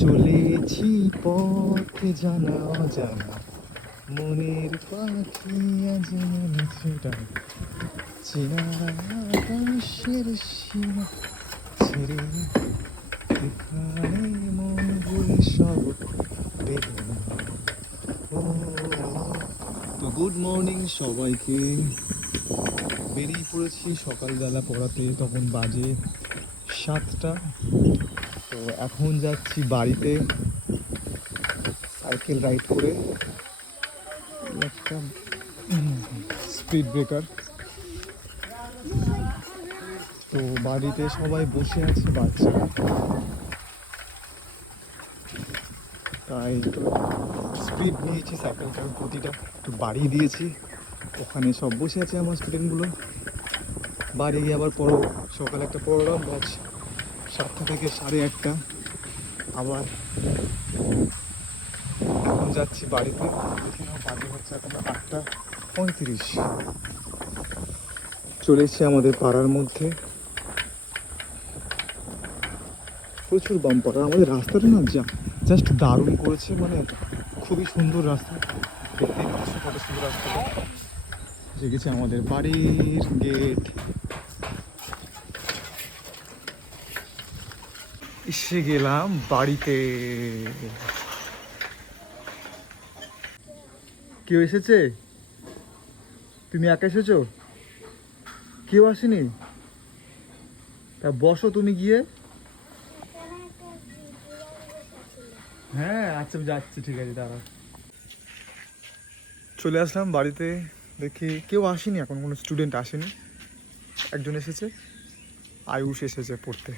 চলেছি পথে জানা অজানা। মনের পাখি আজ মেলেছে ডাক চেনা আকাশের সীমা। ছেড়ে এখানে মন ভুলে সব বেদনা তো গুড মর্নিং সবাইকে। বেরিয়ে পড়েছি সকালবেলা পড়াতে, তখন বাজে সাতটা। তো এখন যাচ্ছি বাড়িতে। সাইকেল রাইড করে। একটা স্পিড ব্রেকার তো বাড়িতে সবাই বসে আছে বাচ্চা তাই স্পিড নিয়েছি, সাইকেলটার গতিটা একটু বাড়িয়ে দিয়েছি। ওখানে সব বসে আছে আমার স্টুডেন্টগুলো বাড়ি গিয়ে আবার পড়ো সকালে একটা প্রোগ্রাম বাজ সাতটা থেকে সাড়ে আটটা। আবার এখন যাচ্ছি বাড়িতে। বাজে হচ্ছে এখন আটটা পঁয়ত্রিশ। চলে এসেছি আমাদের পাড়ার মধ্যে। প্রচুর বাম্পার আর আমাদের রাস্তাটা না যা জাস্ট দারুণ করেছে মানে খুবই সুন্দর রাস্তা। দেখতে কত সুন্দর রাস্তা জেগেছে আমাদের বাড়ির গেট এসে গেলাম বাড়িতে। কেউ এসেছে? তুমি একা এসেছ? কেউ আসেনি? তা বসো তুমি গিয়ে। হ্যাঁ আচ্ছা যাচ্ছি, ঠিক আছে দাঁড়া চলে আসলাম বাড়িতে, দেখি কেউ আসেনি এখন, কোনো স্টুডেন্ট আসেনি। একজন এসেছে, আয়ুষ এসেছে পড়তে।